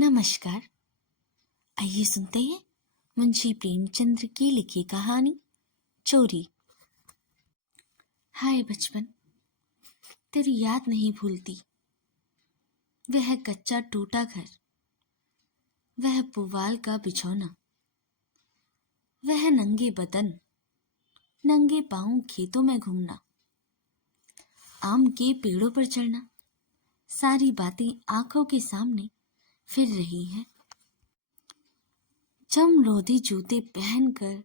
नमस्कार। आइए सुनते हैं मुंशी प्रेमचंद्र की लिखी कहानी चोरी। हाय बचपन, तेरी याद नहीं भूलती। वह कच्चा टूटा घर, वह पुवाल का बिछौना, वह नंगे बदन, नंगे पांव खेतों में घूमना, आम के पेड़ों पर चढ़ना। सारी बातें आंखों के सामने फिर रही है। चमलोधी जूते पहनकर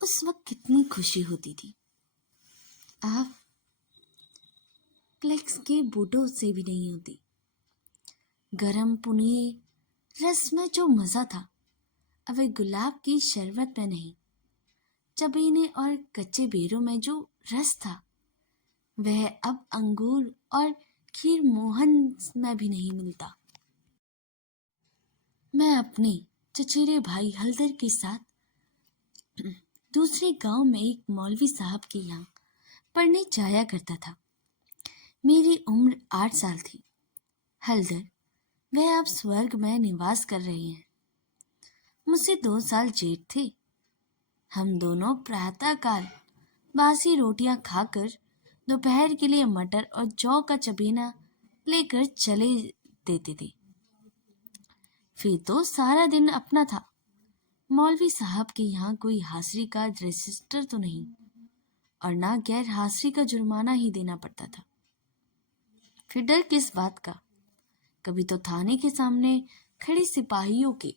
उस वक्त कितनी खुशी होती थी। अब फ्लेक्स के बूटों से भी नहीं होती। गरम पुनिए रस में जो मजा था, अब वह गुलाब की शरबत में नहीं। चबीने और कच्चे बेरों में जो रस था, वह अब अंगूर और खीर मोहन में भी नहीं मिलता। मैं अपने चचेरे भाई हलदर के साथ दूसरे गांव में एक मौलवी साहब के यहाँ पढ़ने जाया करता था। मेरी उम्र 8 साल थी। हलदर वह अब स्वर्ग में निवास कर रहे हैं। मुझसे 2 साल जेठ थे। हम दोनों प्रातःकाल बासी रोटियां खाकर दोपहर के लिए मटर और जौ का चबेना लेकर चले देते थे। फिर तो सारा दिन अपना था। मौलवी साहब के यहाँ कोई हाजिरी का रजिस्टर तो नहीं, और ना गैर हाजिरी का जुर्माना ही देना पड़ता था। फिर डर किस बात का? कभी तो थाने के सामने खड़े सिपाहियों के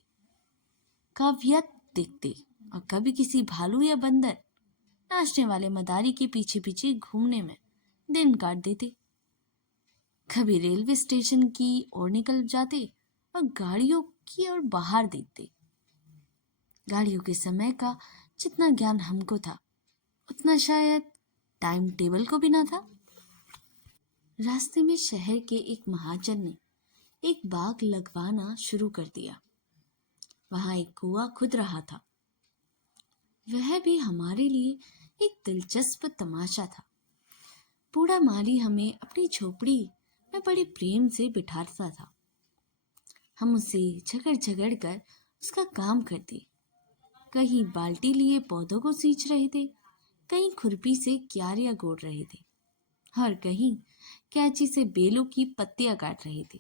काव्यत देखते, और कभी किसी भालू या बंदर नाचने वाले मदारी के पीछे पीछे घूमने में दिन काट देते। कभी रेलवे स्टेशन की ओर निकल जाते और गाड़ियों की ओर बाहर देखते। गाड़ियों के समय का जितना ज्ञान हमको था, उतना शायद टाइम टेबल को भी ना था। रास्ते में शहर के एक महाजन ने एक बाग लगवाना शुरू कर दिया। वहां एक कुआं खुद रहा था। वह भी हमारे लिए एक दिलचस्प तमाशा था। बूढ़ा माली हमें अपनी झोपड़ी में बड़े प्रेम से बिठाता था। हम उसे झगड़ झगड़ कर उसका काम करते। कहीं बाल्टी लिए पौधों को सींच रहे थे, कहीं खुरपी से क्यारियां गोड़ रहे थे, और कहीं कैंची से बेलों की पत्तियां काट रहे थे।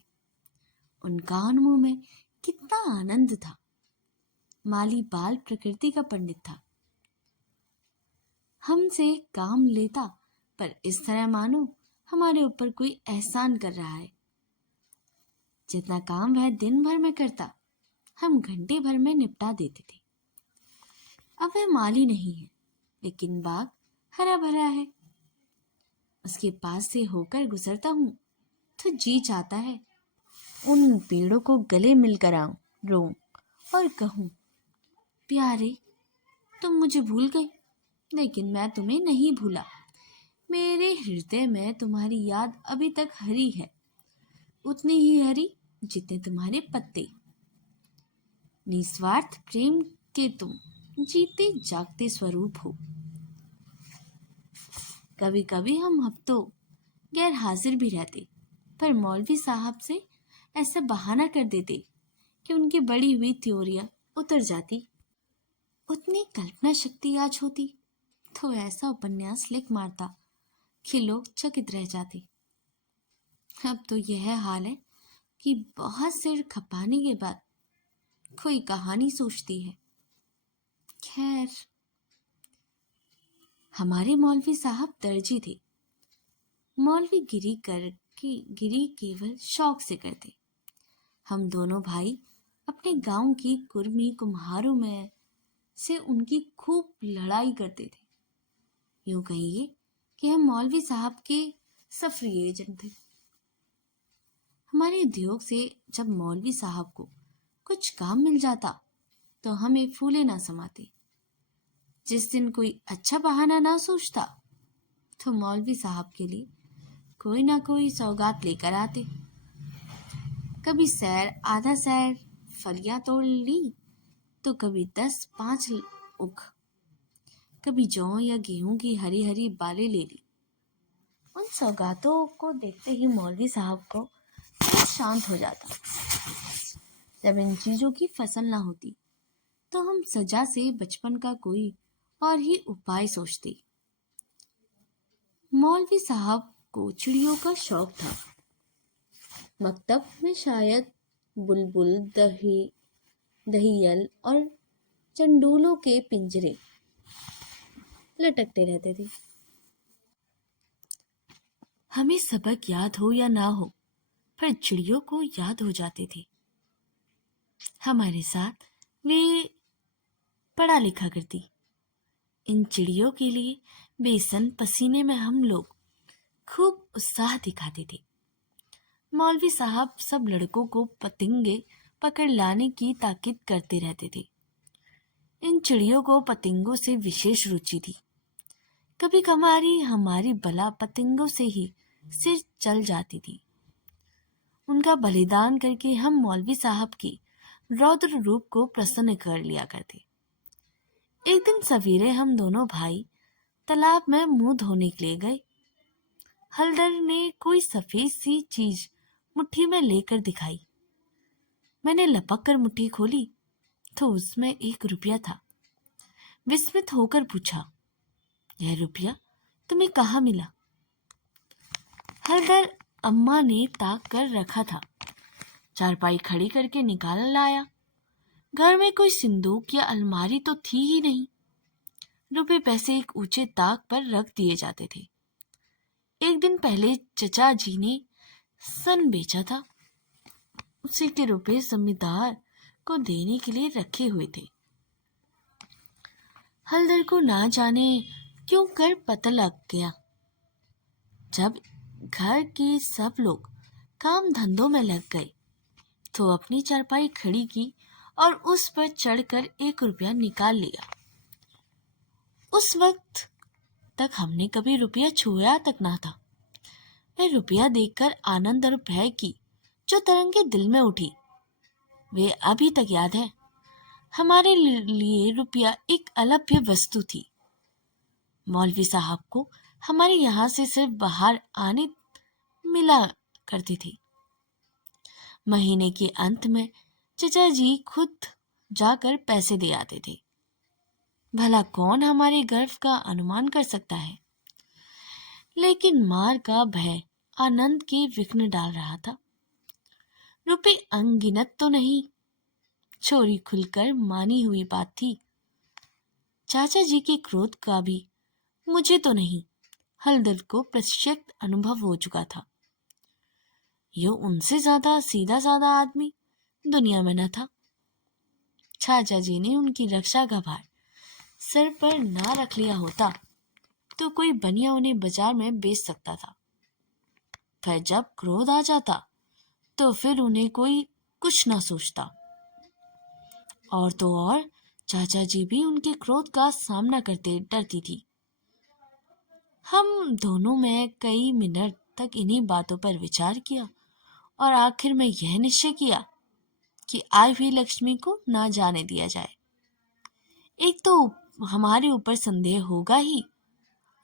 उन कामों में कितना आनंद था। माली बाल प्रकृति का पंडित था। हमसे काम लेता, पर इस तरह मानो हमारे ऊपर कोई एहसान कर रहा है। जितना काम वह दिन भर में करता, हम घंटे भर में निपटा देते थे। अब वह माली नहीं है, लेकिन बाग हरा भरा है। उसके पास से होकर गुजरता हूँ तो जी चाहता है उन पेड़ों को गले मिलकर आऊं, रोऊं और कहूं, प्यारे, तुम मुझे भूल गए, लेकिन मैं तुम्हें नहीं भूला। मेरे हृदय में तुम्हारी याद अभी तक हरी है, उतनी ही हरी जितने तुम्हारे पत्ते। निस्वार्थ प्रेम के तुम जीते जागते स्वरूप हो। कभी कभी हम हफ्तों गैर हाजिर भी रहते, पर मौलवी साहब से ऐसा बहाना कर देते कि उनकी बड़ी हुई थ्योरियां उतर जाती। उतनी कल्पना शक्ति आज होती तो ऐसा उपन्यास लिख मारता कि लोग चकित रह जाते। अब तो यह हाल है कि बहुत सिर खपाने के बाद कोई कहानी सोचती है। खैर, हमारे मौलवी साहब दर्जी थे। मौलवी गिरी केवल शौक से करते। हम दोनों भाई अपने गांव की कुर्मी कुम्हारों में से उनकी खूब लड़ाई करते थे। यूं कहिए कि हम मौलवी साहब के सफरी एजेंट थे। हमारे उद्योग से जब मौलवी साहब को कुछ काम मिल जाता तो हमें फूले ना समाते। जिस दिन कोई अच्छा बहाना ना सोचता तो मौलवी साहब के लिए कोई ना कोई सौगात लेकर आते। कभी सैर आधा सैर फलियां तोड़ ली, तो कभी 10-5 उख, कभी जौ या गेहूं की हरी हरी बालें ले ली। उन सौगातों को देखते ही मौलवी साहब को दिल शांत हो जाता। जब इन चीजों की फसल ना होती तो हम सजा से बचपन का कोई और ही उपाय सोचते। मौलवी साहब को चिड़ियों का शौक था। मकतब में शायद बुलबुल, दहियल और चंडूलों के पिंजरे लटकते रहते थे। हमें सबक याद हो या ना हो, पर चिड़ियों को याद हो जाते थे। हमारे साथ वे पढ़ा लिखा करती। इन चिड़ियों के लिए बेसन पसीने में हम लोग खूब उत्साह दिखाते थे। मौलवी साहब सब लड़कों को पतंगे पकड़ लाने की ताकीद करते रहते थे। इन चिड़ियों को पतंगों से विशेष रुचि थी। कभी कभारी हमारी बला पतंगों से ही सिर चल जाती थी। उनका बलिदान करके हम मौलवी साहब की रौद्र रूप को प्रसन्न कर लिया करते। एक दिन सवेरे हम दोनों भाई तालाब में मुंह धोने के लिए गए। हल्दर ने कोई सफेद सी चीज मुट्ठी में लेकर दिखाई। मैंने लपक कर मुट्ठी खोली तो उसमें 1 रुपया था। विस्मित होकर पूछा, यह रुपया तुम्हें कहाँ मिला? हल्दर अम्मा ने ताक कर रखा था। चारपाई खड़ी करके निकाल लाया। घर में कोई सिंदूक या अलमारी तो थी ही नहीं। रुपए पैसे एक ऊंचे ताक पर रख दिए जाते थे। एक दिन पहले चचा जी ने सन बेचा था। उसी के रुपए जमींदार को देने के लिए रखे हुए थे। हल्दर को ना जाने क्यों कर पता लग गया। जब घर के सब लोग काम धंधों में लग गए तो अपनी चारपाई खड़ी की और उस पर चढ़कर 1 रुपया निकाल लिया। उस वक्त तक हमने कभी रुपया छुआ तक ना था। वह रुपया देखकर आनंद और भय की जो तरंगें दिल में उठी वे अभी तक याद है। हमारे लिए रुपया एक अलभ्य वस्तु थी। मौलवी साहब को हमारे यहाँ से सिर्फ बाहर आने मिला करती थी। महीने के अंत में चचा जी खुद जाकर पैसे दे आते थे। भला कौन हमारे गर्व का अनुमान कर सकता है? लेकिन मार का भय आनंद के विघ्न डाल रहा था। रुपए अनगिनत तो नहीं, चोरी खुलकर मानी हुई बात थी। चाचा जी के क्रोध का भी मुझे तो नहीं, हल्दर को प्रत्यक्ष अनुभव हो चुका था। यो उनसे ज्यादा सीधा साधा आदमी दुनिया में न था। चाचा जी ने उनकी रक्षा का भार सर पर ना रख लिया होता तो कोई बनिया उन्हें बाजार में बेच सकता था। फिर जब क्रोध आ जाता तो फिर उन्हें कोई कुछ ना सोचता। और तो और चाचा जी भी उनके क्रोध का सामना करते डरती थी। हम दोनों में कई मिनट तक इन्हीं बातों पर विचार किया और आखिर में यह निश्चय किया कि आई हुई लक्ष्मी को ना जाने दिया जाए। एक तो हमारे ऊपर संदेह होगा ही,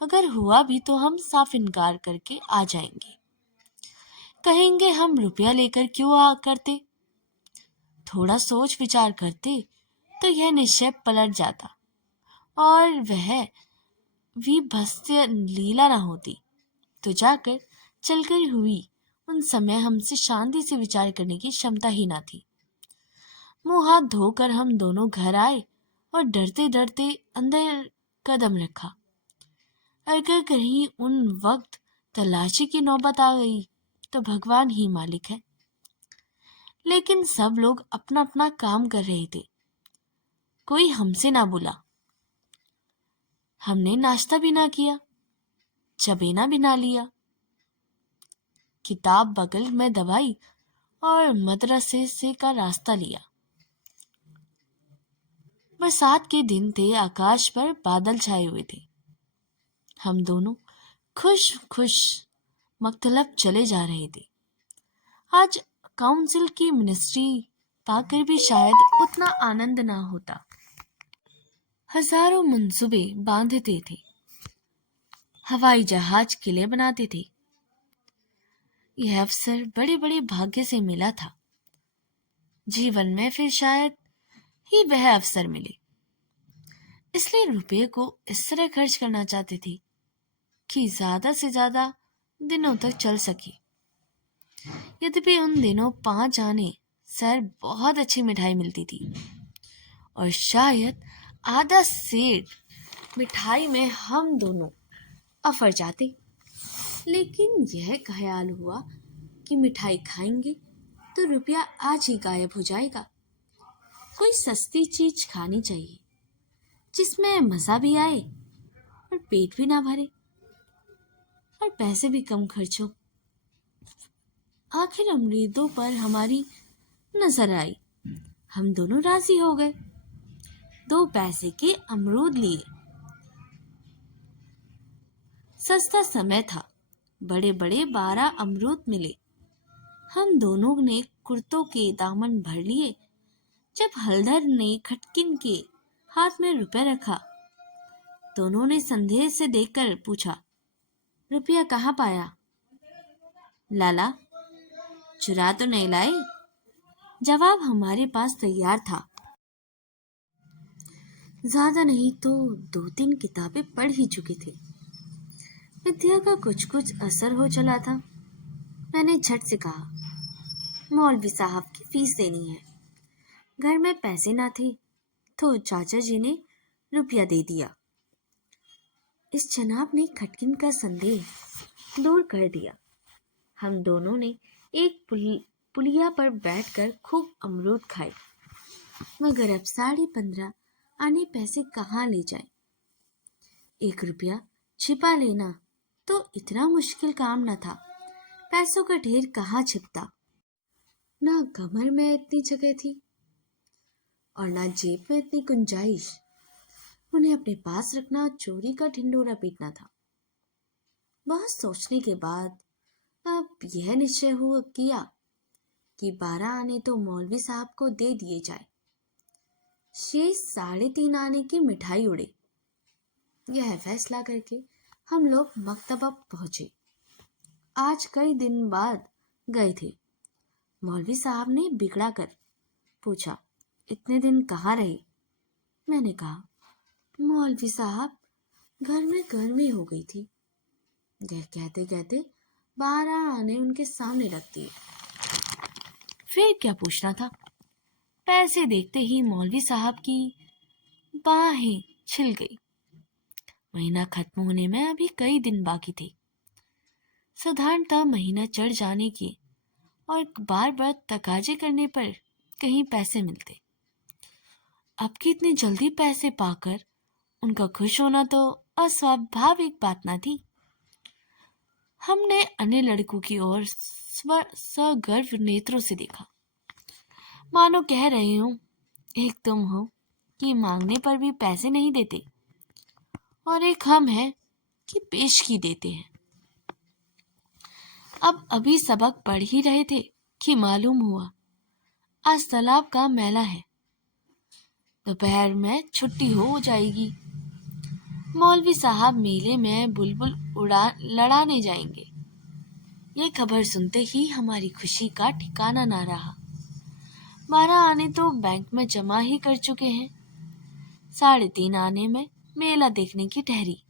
अगर हुआ भी तो हम साफ इनकार करके आ जाएंगे। कहेंगे हम रुपया लेकर क्यों आ करते। थोड़ा सोच विचार करते तो यह निश्चय पलट जाता और वह विभत्स्य लीला न होती तो जाकर चलकर हुई। उन समय हमसे शांति से विचार करने की क्षमता ही ना थी। मुंह हाथ धोकर हम दोनों घर आए और डरते डरते अंदर कदम रखा। अगर कहीं उन वक्त तलाशी की नौबत आ गई तो भगवान ही मालिक है। लेकिन सब लोग अपना अपना काम कर रहे थे। कोई हमसे ना बोला। हमने नाश्ता भी ना किया, चबेना भी ना लिया। किताब बगल में दबाई और मदरसे से का रास्ता लिया। बरसात के दिन थे, आकाश पर बादल छाए हुए थे। हम दोनों खुश खुश मकतलब चले जा रहे थे। आज काउंसिल की मिनिस्ट्री पाकर भी शायद उतना आनंद ना होता। हजारों मंसूबे बांधते थे, हवाई जहाज किले बनाते थे। यह अवसर बड़े बड़े भाग्य से मिला था। जीवन में फिर शायद ही वह अवसर मिले। इसलिए रुपये को इस तरह खर्च करना चाहते थे कि ज्यादा से ज्यादा दिनों तक चल सके। यद्यपि उन दिनों 5 आने सर बहुत अच्छी मिठाई मिलती थी और शायद आधा सेर मिठाई में हम दोनों अफर जाते। लेकिन यह ख्याल हुआ कि मिठाई खाएंगे तो रुपया आज ही गायब हो जाएगा। कोई सस्ती चीज खानी चाहिए जिसमें मजा भी आए और पेट भी ना भरे और पैसे भी कम खर्च हो। आखिर अमरूदों पर हमारी नजर आई। हम दोनों राजी हो गए। 2 पैसे के अमरूद लिए। सस्ता समय था। बड़े बड़े 12 अमरूद मिले। हम दोनों ने कुर्तों के दामन भर लिए। जब हलधर ने खटकिन के हाथ में रुपया रखा, दोनों ने संदेह से देखकर पूछा, रुपया कहाँ पाया? लाला, चुरा तो नहीं लाए? जवाब हमारे पास तैयार था। ज्यादा नहीं तो 2-3 किताबें पढ़ ही चुके थे। विद्या का कुछ कुछ असर हो चला था। मैंने झट से कहा, मौलवी साहब की फीस देनी है। घर में पैसे ना थे तो चाचा जी ने रुपया दे दिया। इस जनाब ने खटकिन का संदेह दूर कर दिया। हम दोनों ने एक पुलिया पर बैठकर खूब अमरूद खाए। मगर अब 15.5 आने पैसे कहाँ ले जाए? 1 रुपया छिपा लेना तो इतना मुश्किल काम न था। पैसों का ढेर कहाँ छिपता? ना कमर में इतनी जगह थी और ना जेब में इतनी गुंजाइश। उन्हें अपने पास रखना चोरी का ढिंढोरा पीटना था। बहुत सोचने के बाद अब यह निश्चय किया कि 12 आने तो मौलवी साहब को दे दिए जाए। शेष 3.5 आने की मिठाई उड़े। यह फैसला करके हम लोग मकतबा पहुंचे। आज कई दिन बाद गए थे। मौलवी साहब ने बिगड़ा कर पूछा, इतने दिन कहाँ रहे? मैंने कहा, मौलवी साहब, घर में गर्मी हो गई थी। यह कहते कहते 12 आने उनके सामने रख दिए। फिर क्या पूछना था? पैसे देखते ही मौलवी साहब की बाहें छिल गई। महीना खत्म होने में अभी कई दिन बाकी थे। साधारणतः महीना चढ़ जाने की और बार बार तकाजे करने पर कहीं पैसे मिलते। अब की इतनी जल्दी पैसे पाकर उनका खुश होना तो अस्वाभाविक बात ना थी। हमने अन्य लड़कों की ओर सगर्व नेत्रों से देखा, मानो कह रहे हो, एक तुम हो कि मांगने पर भी पैसे नहीं देते और एक हम हैं कि पेशगी देते हैं। अब अभी सबक पढ़ ही रहे थे कि मालूम हुआ आज तालाब का मेला है। दोपहर में छुट्टी हो जाएगी। मौलवी साहब मेले में बुलबुल लड़ाने जाएंगे। ये खबर सुनते ही हमारी खुशी का ठिकाना ना रहा। 12 आने तो बैंक में जमा ही कर चुके हैं। 3.5 आने में मेला देखने की ठहरी।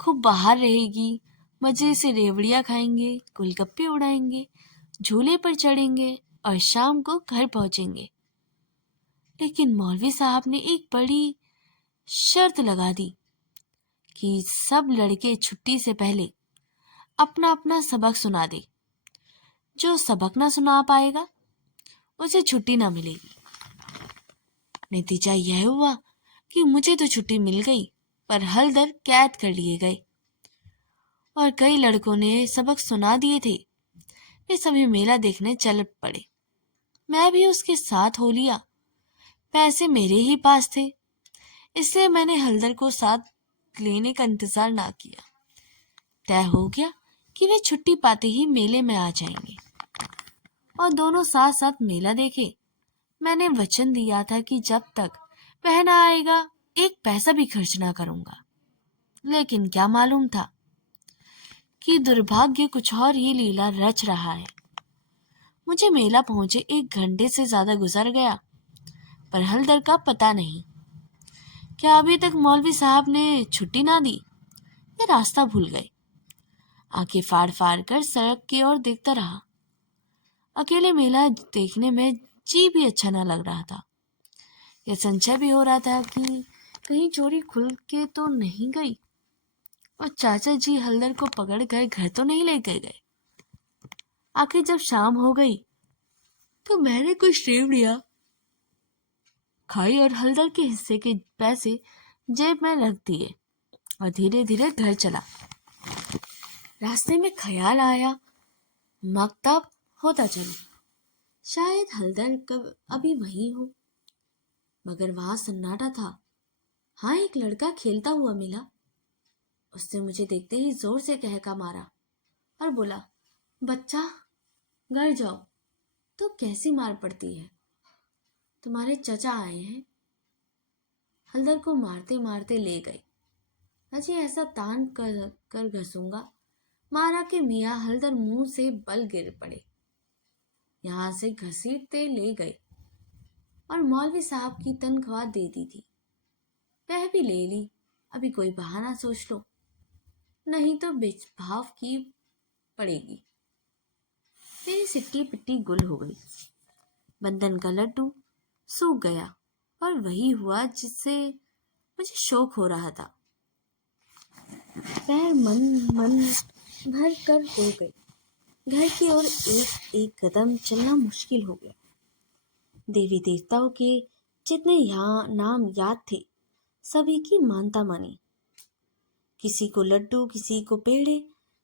खूब बाहर रहेगी, मजे से रेवड़ियाँ खाएंगे, गोलगप्पे उड़ाएंगे, झूले पर चढ़ेंगे और शाम को घर पहुंचेंगे। लेकिन मौलवी साहब ने एक बड़ी शर्त लगा दी कि सब लड़के छुट्टी से पहले अपना अपना सबक सुना दे। जो सबक ना सुना पाएगा उसे छुट्टी ना मिलेगी। नतीजा यह हुआ कि मुझे तो छुट्टी मिल गई, पर हलधर कैद कर लिए गए और कई लड़कों ने सबक सुना दिए थे। वे सभी मेला देखने चल पड़े। मैं भी उसके साथ हो लिया। पैसे मेरे ही पास थे, इसलिए मैंने हलधर को साथ लेने का इंतजार ना किया। तय हो गया कि वे छुट्टी पाते ही मेले में आ जाएंगे और दोनों साथ साथ मेला देखे। मैंने वचन दिया था कि जब तक वह ना आएगा 1 पैसा भी खर्च ना करूंगा। लेकिन क्या मालूम था कि दुर्भाग्य कुछ और ही लीला रच रहा है। मुझे मेला पहुंचे 1 घंटे से ज्यादा गुजर गया, पर हलदर का पता नहीं। क्या अभी तक मौलवी साहब ने छुट्टी ना दी या रास्ता भूल गए? आंखें फाड़ फाड़ कर सड़क की ओर देखता रहा। अकेले मेला देखने में जी भी अच्छा ना लग रहा था। यह संशय भी हो रहा था कि कहीं चोरी खुल के तो नहीं गई और चाचा जी हलदर को पकड़ कर घर तो नहीं ले गए। आखिर जब शाम हो गई तो मैंने कुछ सेव लिया, खाई और हलदर के हिस्से के पैसे जेब में रख दिए और धीरे धीरे घर चला। रास्ते में ख्याल आया, मकतब होता चलो, शायद हलदर कब अभी वहीं हो। मगर वहां सन्नाटा था। हाँ, एक लड़का खेलता हुआ मिला। उसने मुझे देखते ही जोर से कहका मारा और बोला, बच्चा घर जाओ। तो कैसी मार पड़ती है, तुम्हारे चचा आए हैं। हलदर को मारते मारते ले गए। अजी ऐसा तान कर घसूंगा मारा कि मियाँ हलदर मुंह से बल गिर पड़े। यहाँ से घसीटते ले गए और मौलवी साहब की तनख्वाह दे दी थी, वह भी ले ली। अभी कोई बहाना सोच लो, नहीं तो बेचभाव की पड़ेगी। मेरी सिट्टी पिट्टी गुल हो गई। बंधन का लड्डू सूख गया और वही हुआ जिससे मुझे शौक हो रहा था। पैर मन भर कर हो गए। घर की ओर एक एक कदम चलना मुश्किल हो गया। देवी देवताओं के जितने यहाँ नाम याद थे सभी की मानता मानी। किसी को लड्डू, किसी को पेड़े,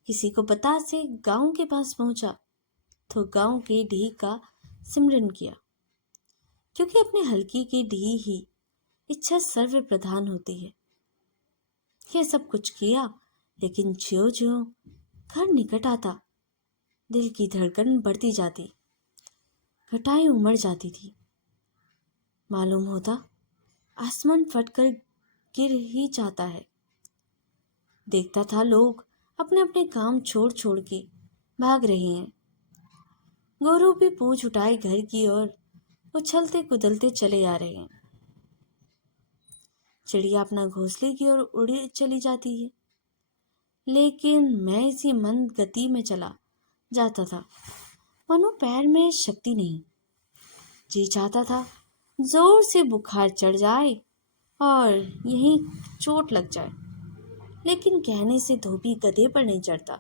किसी को बतासे। गांव के पास पहुंचा तो गांव के ढी का सिमरन किया, क्योंकि अपने हल्की की ढी ही इच्छा सर्व प्रधान होती है। यह सब कुछ किया, लेकिन ज्यों ज्यों घर निकट आता दिल की धड़कन बढ़ती जाती, घटाएं उमड़ जाती थी। मालूम होता आसमान फटकर गिर ही जाता है। देखता था लोग अपने अपने काम छोड़ छोड़ के भाग रहे हैं। गोरू भी पूंछ उठाए घर की ओर उछलते कुदलते चले आ रहे हैं। चिड़िया अपना घोंसले की ओर उड़ी चली जाती है, लेकिन मैं इसी मंद गति में चला जाता था, मानो पैर में शक्ति नहीं। जी चाहता था जोर से बुखार चढ़ जाए और यहीं चोट लग जाए, लेकिन कहने से धोबी गधे पर नहीं चढ़ता।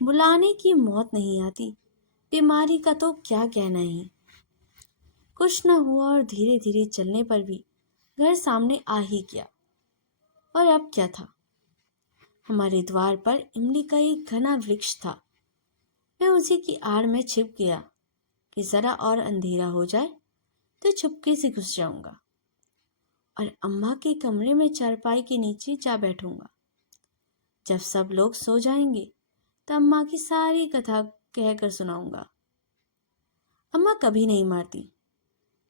बुलाने की मौत नहीं आती, बीमारी का तो क्या कहना है। कुछ न हुआ और धीरे धीरे चलने पर भी घर सामने आ ही गया। और अब क्या था, हमारे द्वार पर इमली का एक घना वृक्ष था। मैं उसी की आड़ में छिप गया कि जरा और अंधेरा हो जाए तो चुपके से घुस जाऊंगा और अम्मा के कमरे में चारपाई के नीचे जा बैठूंगा। जब सब लोग सो जाएंगे तो अम्मा की सारी कथा कहकर सुनाऊंगा। अम्मा कभी नहीं मारती,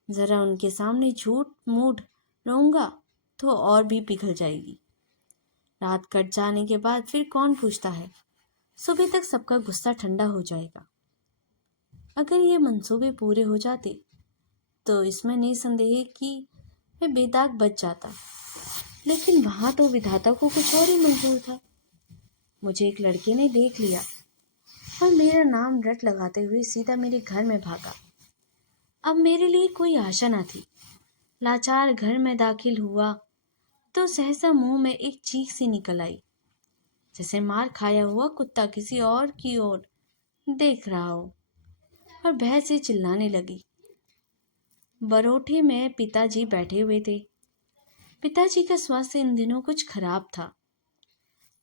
जरा उनके सामने झूठ मूठ रहूंगा तो और भी पिघल जाएगी। रात कट जाने के बाद फिर कौन पूछता है, सुबह तक सबका गुस्सा ठंडा हो जाएगा। अगर ये मंसूबे पूरे हो जाते तो इसमें निसंदेह कि मैं बेदाग बच जाता, लेकिन वहां तो विधाता को कुछ और ही मंजूर था। मुझे एक लड़के ने देख लिया और मेरा नाम रट लगाते हुए सीधा मेरे घर में भागा। अब मेरे लिए कोई आशा न थी। लाचार घर में दाखिल हुआ तो सहसा मुंह में एक चीख सी निकल आई, जैसे मार खाया हुआ कुत्ता किसी और की ओर देख रहा हो, और भय से चिल्लाने लगी। बरोठे में पिताजी बैठे हुए थे। पिताजी का स्वास्थ्य इन दिनों कुछ खराब था।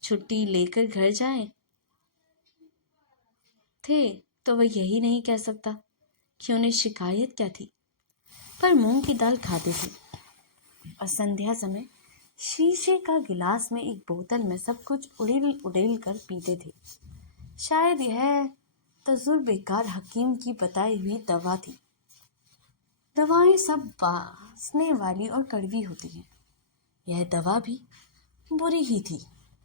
छुट्टी लेकर घर जाए थे तो वह यही नहीं कह सकता कि उन्हें शिकायत क्या थी, पर मूंग की दाल खाते थे और संध्या समय शीशे का गिलास में एक बोतल में सब कुछ उड़ेल उड़ेल कर पीते थे। शायद यह तजुर्बेकार हकीम की बताई हुई दवा थी। दवाएं सब बासने वाली और कड़वी होती हैं। यह दवा भी बुरी ही थी,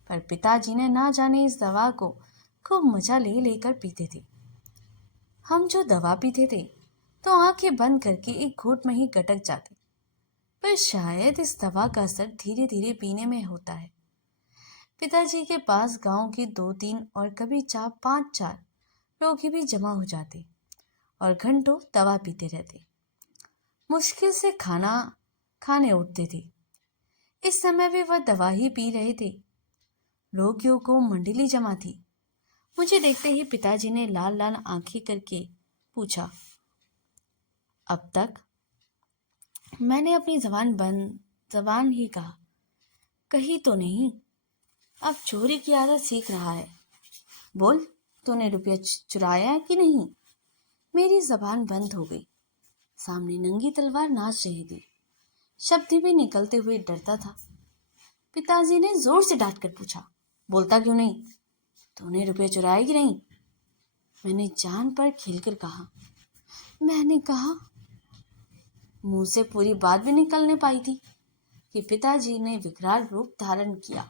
पर पिताजी ने ना जाने इस दवा को खूब मजा ले लेकर पीते थे। हम जो दवा पीते थे तो आंखें बंद करके एक घूंट में ही गटक जाते, पर शायद इस दवा का असर धीरे धीरे पीने में होता है। पिताजी के पास गांव के 2-3 और कभी 4-5 रोगी भी जमा हो जाते और घंटों दवा पीते रहते। मुश्किल से खाना खाने उठते थे। इस समय भी वह दवा ही पी रहे थे। रोगियों को मंडली जमा थी। मुझे देखते ही पिताजी ने लाल लाल आंखें करके पूछा, अब तक? मैंने अपनी जबान ही कही तो नहीं। अब चोरी की आदत सीख रहा है। बोल, तूने रुपया चुराया है कि नहीं? मेरी जबान बंद हो गई। सामने नंगी तलवार नाच रही थी। शब्द भी निकलते हुए डरता था। पिताजी ने जोर से डांट कर पूछा, बोलता क्यों नहीं? तूने रुपये चुराए कि नहीं? मैंने जान पर खेलकर कहा। मैंने कहा। मुंह से पूरी बात भी निकलने पाई थी कि पिताजी ने विकराल रूप धारण किया।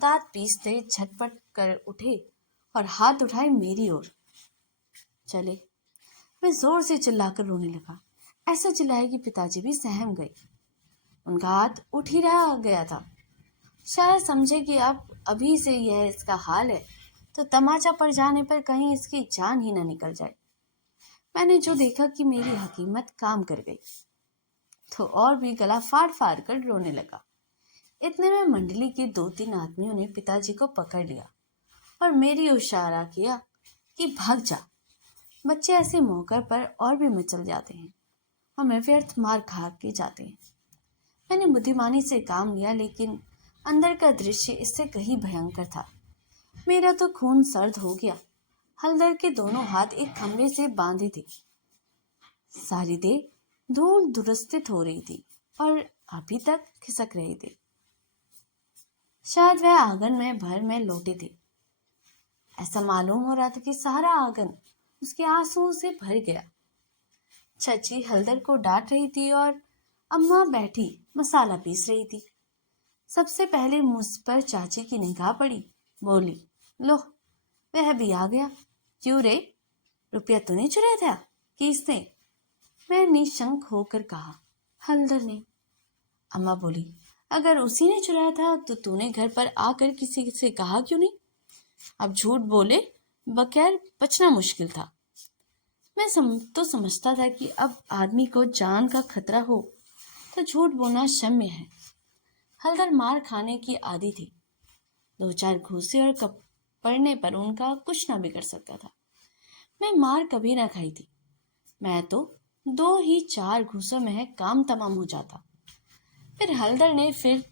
दांत पीसते झटपट कर उठे और हाथ उठाए मेरी ओर। चले। मैं जोर से चिल्लाकर रोने लगा। ऐसा चिल्लाया कि पिताजी भी सहम गए। उनका हाथ उठ ही रहा गया था। शायद समझे कि अब अभी से यह इसका हाल है तो तमाचा पड़ जाने पर कहीं इसकी जान ही न निकल जाए। मैंने जो देखा कि मेरी हकीमत काम कर गई तो और भी गला फाड़ फाड़ कर रोने लगा। इतने में मंडली के 2-3 आदमियों ने पिताजी को पकड़ लिया और मेरी ओर इशारा किया कि भाग जा। बच्चे ऐसे मौके पर और भी मचल जाते हैं, हमें व्यर्थ मार खा के जाते हैं। मैंने बुद्धिमानी से काम लिया, लेकिन अंदर का दृश्य इससे कहीं भयंकर था। मेरा तो खून सर्द हो गया। हलदर के दोनों हाथ एक खंभे से बांधे थे। सारी देह धूल दुरस्तित हो रही थी और अभी तक खिसक रहे थे। शायद वह आंगन में भर में लौटे थे। ऐसा मालूम हो रहा था कि सारा आंगन उसके आंसुओं से भर गया। चाची हलदर को डांट रही थी और अम्मा बैठी मसाला पीस रही थी। सबसे पहले मुझ पर चाची की निगाह पड़ी। बोली, लो, वह भी आ गया। क्यों रे, रुपया तूने चुराया था कि इसने? मैं निशंक होकर कहा, हलदर ने। अम्मा बोली, अगर उसी ने चुराया था तो तूने घर पर आकर किसी से कहा क्यों नहीं? अब झूठ बोले बगैर बचना मुश्किल था। मैं समझता था कि अब आदमी को जान का खतरा हो तो झूठ बोलना क्षम्य है। हलदर मार खाने की आदी थी। 2-4 घूसे और पड़ने पर उनका कुछ ना बिगड़ सकता था। मैं मार कभी ना खाई थी। मैं तो 2 ही 4 घूसों में काम तमाम हो जाता। फिर हलदर ने फिर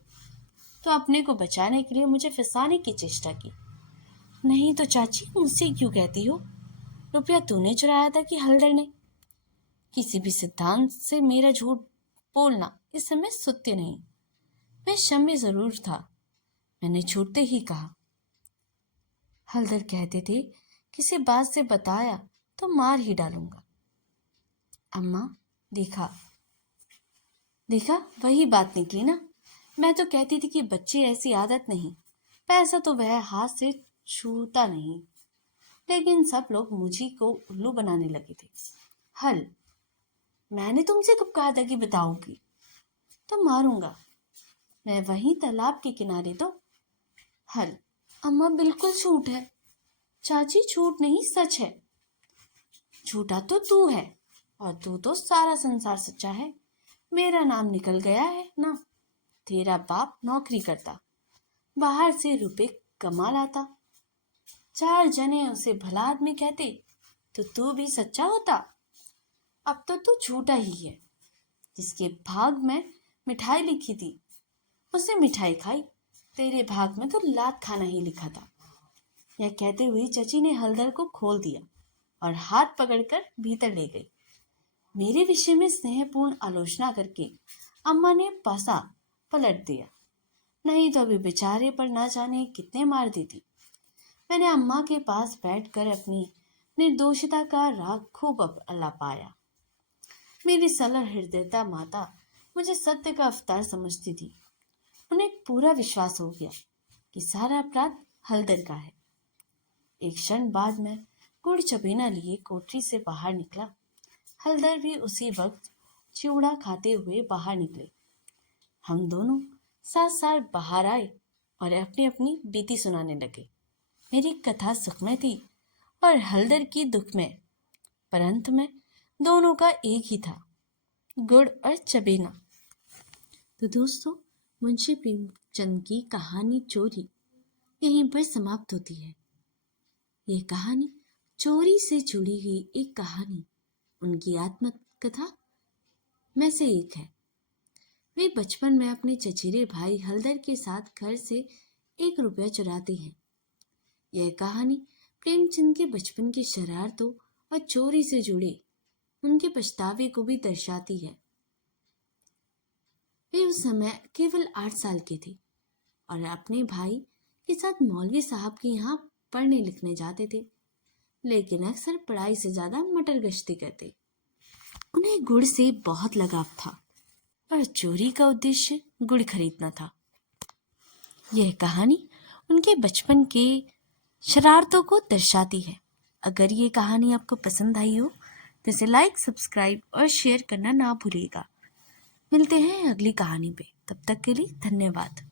तो अपने को बचाने के लिए मुझे फंसाने की चेष्टा की। नहीं तो चाची, मुझसे क्यों कहती हो? रुपया तूने चुराया था कि हलदर ने? किसी भी सिद्धांत से मेरा झूठ बोलना इस समय सत्य नहीं। मैं क्षम्य जरूर था। मैंने छूटते ही कहा। हलदर कहते थे, किसी बात से बताया तो मार ही डालूंगा। अम्मा, देखा वही बात निकली ना। मैं तो कहती थी कि बच्चे ऐसी आदत नहीं। पैसा तो वह हाथ से छूता नहीं, लेकिन सब लोग मुझी को उल्लू बनाने लगे थे। हल, मैंने तुमसे कब कहा था कि बताऊंगी? तो मारूंगा मैं वहीं तालाब के किनारे। तो हल, अम्मा बिल्कुल झूठ है। चाची, झूठ नहीं, सच है। झूठा तो तू है और तू तो सारा संसार सच्चा है। मेरा नाम निकल गया है ना। तेरा बाप नौकरी करता, बाहर से रुपए कमा लाता, 4 जने उसे भला आदमी कहते तो तू भी सच्चा होता। अब तो तू झूठा ही है। जिसके भाग में मिठाई लिखी थी उसने मिठाई खाई। तेरे भाग में तो लात खाना ही लिखा था। यह कहते हुए चची ने हलदर को खोल दिया और हाथ पकड़कर भीतर ले गई। मेरे विषय में स्नेहपूर्ण आलोचना करके अम्मा ने पासा पलट दिया। नहीं तो अभी बेचारे पर ना जाने कितने मार देती। मैंने अम्मा के पास बैठकर अपनी निर्दोषिता का राग खूब पाया। मेरी सरल हृदयता माता मुझे सत्य का अवतार समझती थी। उन्हें पूरा विश्वास हो गया कि सारा अपराध हलदर का है। एक क्षण बाद में गुड़ चबेना लिए कोठरी से बाहर निकला। हलदर भी उसी वक्त चिवड़ा खाते हुए बाहर निकले। हम दोनों साथ साथ बाहर आए और अपनी अपनी बीती सुनाने लगे। मेरी कथा सुखमय थी और हलदर की दुखमय, पर अंत में दोनों का एक ही था, गुड़ और चबेना। तो दोस्तों, मुंशी प्रेमचंद की कहानी चोरी यहीं पर समाप्त होती है। यह कहानी चोरी से जुड़ी हुई एक कहानी उनकी आत्मकथा में से एक है। वे बचपन में अपने चचेरे भाई हलदर के साथ घर से 1 रुपया चुराते हैं। यह कहानी प्रेमचंद के बचपन की शरारतों और चोरी से जुड़े उनके पछतावे को भी दर्शाती है। वे उस समय केवल 8 साल के थे और अपने भाई के साथ मौलवी साहब के यहाँ पढ़ने लिखने जाते थे, लेकिन अक्सर पढ़ाई से ज्यादा मटर गश्ती करते। उन्हें गुड़ से बहुत लगाव था और चोरी का उद्देश्य गुड़ खरीदना था। यह कहानी उनके बचपन के शरारतों को दर्शाती है। अगर ये कहानी आपको पसंद आई हो तो इसे लाइक, सब्सक्राइब और शेयर करना ना भूलिएगा। मिलते हैं अगली कहानी पे। तब तक के लिए धन्यवाद।